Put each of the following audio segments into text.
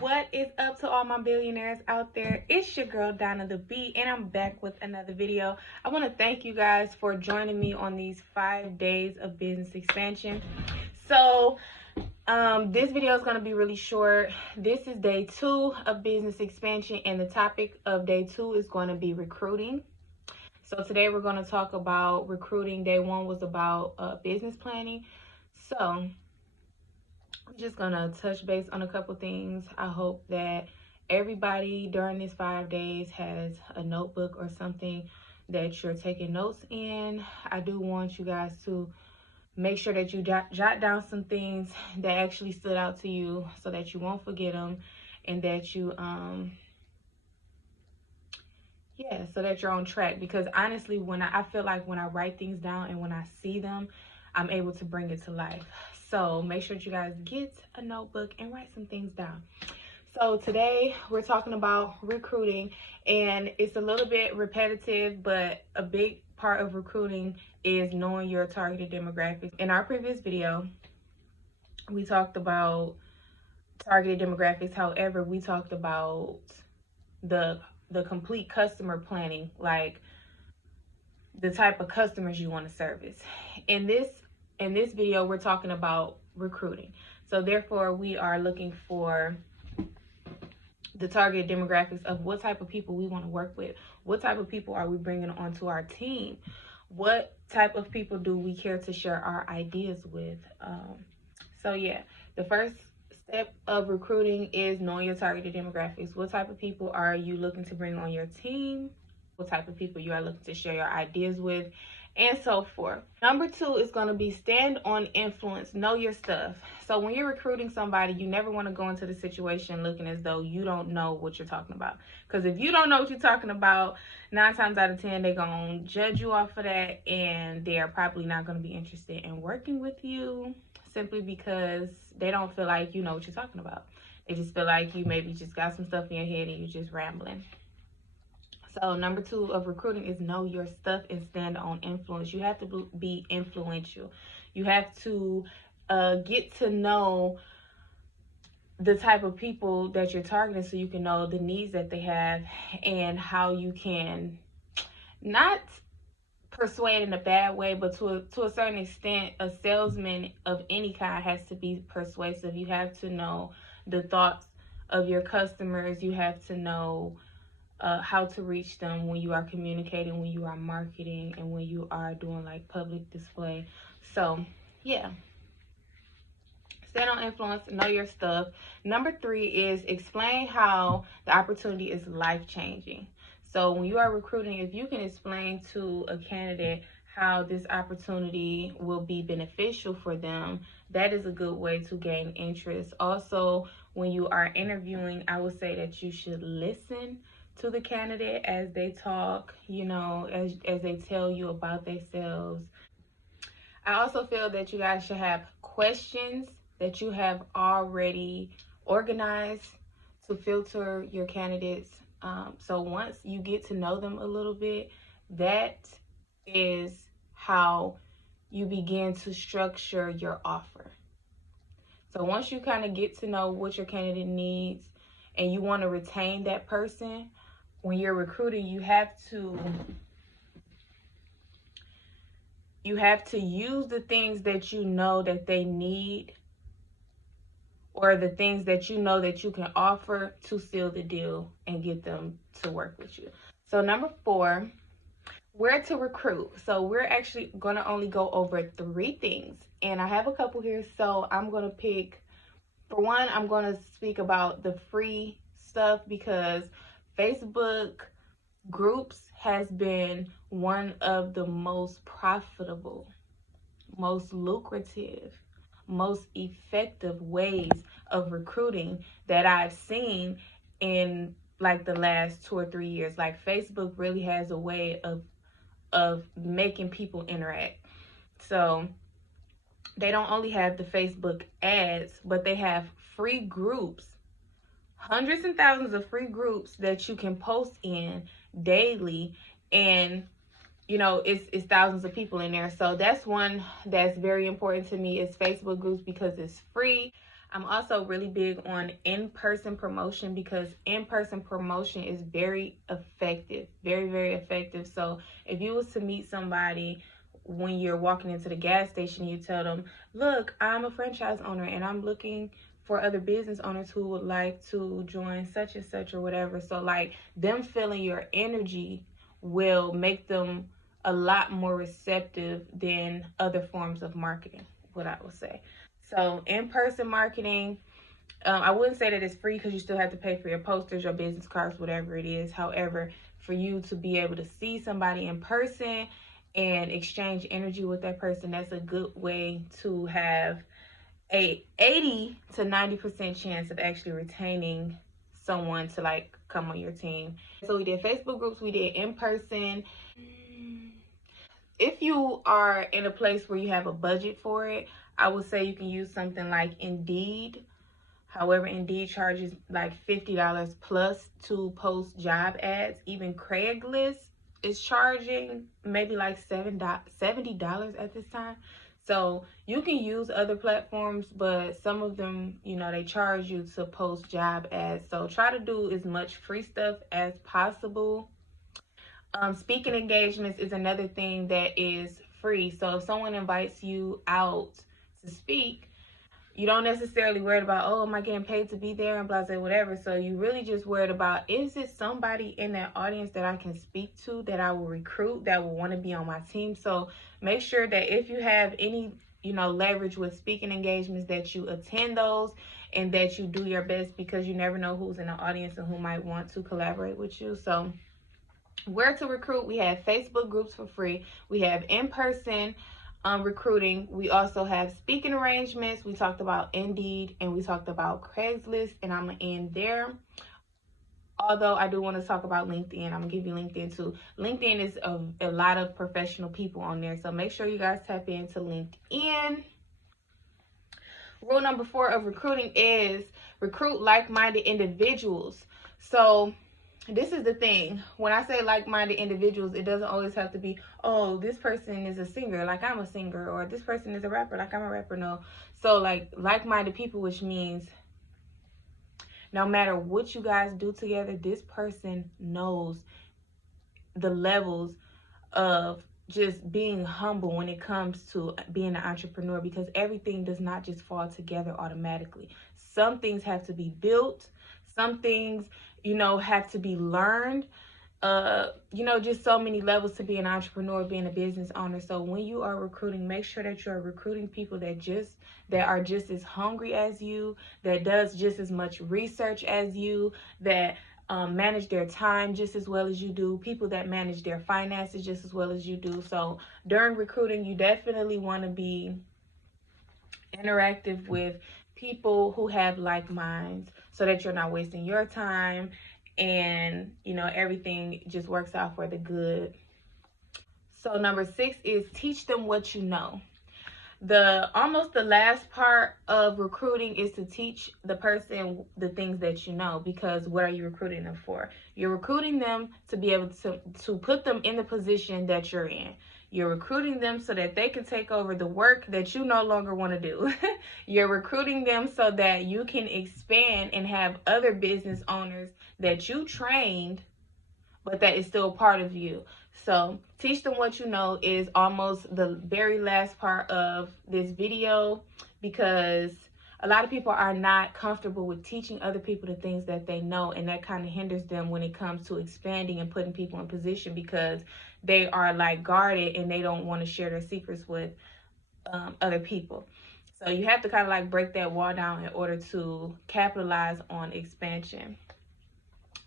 What is up to all my billionaires out there? It's your girl Donna the B, and I'm back with another video. I want to thank you guys for joining me on these 5 days of business expansion. So this video is going to be really short. This is day 2 of business expansion, and the topic of day 2 is going to be recruiting. So today we're going to talk about recruiting. Day 1 was about business planning. So I'm just going to touch base on a couple things. I hope that everybody during these 5 days has a notebook or something that you're taking notes in. I do want you guys to make sure that you jot down some things that actually stood out to you so that you won't forget them, and that you so that you're on track. Because honestly, when I feel like when I write things down and when I see them, I'm able to bring it to life. So make sure that you guys get a notebook and write some things down. So today we're talking about recruiting, and it's a little bit repetitive, but a big part of recruiting is knowing your targeted demographics. In our previous video, we talked about targeted demographics. However, we talked about the complete customer planning, like the type of customers you want to service. In this video, we're talking about recruiting. So therefore, we are looking for the targeted demographics of what type of people we want to work with. What type of people are we bringing onto our team? What type of people do we care to share our ideas with? So yeah, the first step of recruiting is knowing your targeted demographics. What type of people are you looking to bring on your team? What type of people you are looking to share your ideas with, and so forth. Number 2 is going to be stand on influence. Know your stuff. So when you're recruiting somebody, you never want to go into the situation looking as though you don't know what you're talking about. Because if you don't know what you're talking about, 9 times out of 10, they're going to judge you off of that, and they are probably not going to be interested in working with you, simply because they don't feel like you know what you're talking about. They just feel like you maybe just got some stuff in your head and you're just rambling. So number 2 of recruiting is know your stuff and stand on influence. You have to be influential. You have to get to know the type of people that you're targeting, so you can know the needs that they have and how you can not persuade in a bad way, but to a certain extent, a salesman of any kind has to be persuasive. You have to know the thoughts of your customers. You have to know how to reach them when you are communicating, when you are marketing, and when you are doing like public display. So yeah, stand on influence, know your stuff. Number 3 is explain how the opportunity is life-changing. So when you are recruiting, if you can explain to a candidate how this opportunity will be beneficial for them, that is a good way to gain interest. Also, when you are interviewing, I would say that you should listen to the candidate as they talk, as they tell you about themselves. I also feel that you guys should have questions that you have already organized to filter your candidates. So once you get to know them a little bit, that is how you begin to structure your offer. So once you kind of get to know what your candidate needs and you want to retain that person, when you're recruiting, you have to use the things that you know that they need, or the things that you know that you can offer to seal the deal and get them to work with you. So number 4, where to recruit. So we're actually going to only go over 3 things, and I have a couple here. So I'm going to pick, for one, I'm going to speak about the free stuff, because Facebook groups has been one of the most profitable, most lucrative, most effective ways of recruiting that I've seen in like the last 2 or 3 years. Like, Facebook really has a way of making people interact. So they don't only have the Facebook ads, but they have free groups, hundreds and thousands of free groups that you can post in daily, and it's thousands of people in there. So that's one that's very important to me, is Facebook groups, because it's free. I'm also really big on in-person promotion because in-person promotion is very effective, very, very effective. So if you was to meet somebody when you're walking into the gas station, you tell them, look, I'm a franchise owner and I'm looking for other business owners who would like to join such and such or whatever. So like them feeling your energy will make them a lot more receptive than other forms of marketing, what I would say. So in-person marketing, I wouldn't say that it's free because you still have to pay for your posters, your business cards, whatever it is. However, for you to be able to see somebody in person and exchange energy with that person, that's a good way to have a 80 to 90% chance of actually retaining someone to like come on your team. So we did Facebook groups, we did in person. If you are in a place where you have a budget for it, I would say you can use something like Indeed. However, Indeed charges like $50 plus to post job ads. Even Craigslist is charging maybe like $70 at this time. So you can use other platforms, but some of them, you know, they charge you to post job ads. So try to do as much free stuff as possible. Speaking engagements is another thing that is free. So if someone invites you out to speak, you don't necessarily worried about, oh, am I getting paid to be there and blah, blah, whatever. So you really just worried about, is it somebody in that audience that I can speak to, that I will recruit, that will want to be on my team? So make sure that if you have any, you know, leverage with speaking engagements, that you attend those and that you do your best, because you never know who's in the audience and who might want to collaborate with you. So where to recruit, we have Facebook groups for free. We have in-person recruiting. We also have speaking arrangements. We talked about Indeed and we talked about Craigslist, and I'm gonna end there. Although I do want to talk about LinkedIn. I'm gonna give you LinkedIn too. LinkedIn is a lot of professional people on there, so make sure you guys tap into LinkedIn. Rule number 4 of recruiting is recruit like-minded individuals. So this is the thing. When I say like-minded individuals, it doesn't always have to be, oh, this person is a singer like I'm a singer, or this person is a rapper like I'm a rapper. No. So like-minded people, which means no matter what you guys do together, this person knows the levels of just being humble when it comes to being an entrepreneur, because everything does not just fall together automatically. Some things have to be built. Some things, you know, have to be learned. You know, just so many levels to be an entrepreneur, being a business owner. So when you are recruiting, make sure that you are recruiting people that are just as hungry as you, that does just as much research as you, that manage their time just as well as you do, people that manage their finances just as well as you do. So during recruiting, you definitely want to be interactive with people who have like minds, so that you're not wasting your time and, you know, everything just works out for the good. So number 6 is teach them what you know. Almost the last part of recruiting is to teach the person the things that you know, because what are you recruiting them for? You're recruiting them to be able to put them in the position that you're in. You're recruiting them so that they can take over the work that you no longer want to do. You're recruiting them so that you can expand and have other business owners that you trained, but that is still part of you. So teach them what you know is almost the very last part of this video, because a lot of people are not comfortable with teaching other people the things that they know, and that kind of hinders them when it comes to expanding and putting people in position, because they are like guarded and they don't want to share their secrets with other people. So you have to kind of like break that wall down in order to capitalize on expansion.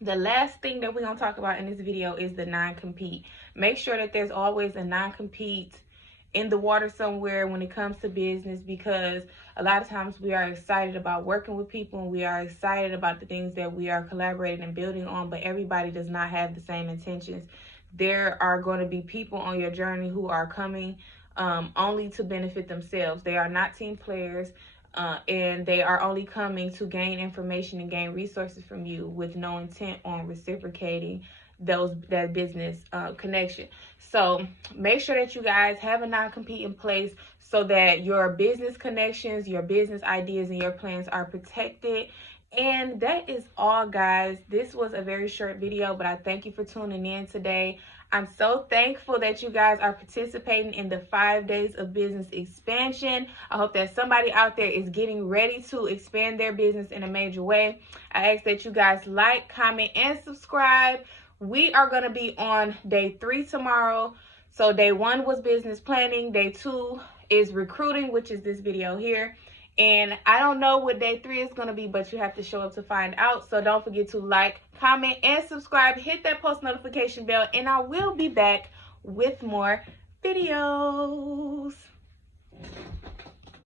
The last thing that we're going to talk about in this video is the non-compete. Make sure that there's always a non-compete in the water somewhere when it comes to business, because a lot of times we are excited about working with people and we are excited about the things that we are collaborating and building on, but everybody does not have the same intentions. There are going to be people on your journey who are coming only to benefit themselves. They are not team players. And they are only coming to gain information and gain resources from you with no intent on reciprocating that business connection. So make sure that you guys have a non-compete in place so that your business connections, your business ideas, and your plans are protected. And that is all, guys. This was a very short video, but I thank you for tuning in today. I'm so thankful that you guys are participating in the 5 days of business expansion. I hope that somebody out there is getting ready to expand their business in a major way. I ask that you guys like, comment, and subscribe. We are going to be on day 3 tomorrow. So day 1 was business planning. Day 2 is recruiting, which is this video here. And I don't know what day 3 is going to be, but you have to show up to find out. So don't forget to like, comment, and subscribe. Hit that post notification bell, and I will be back with more videos.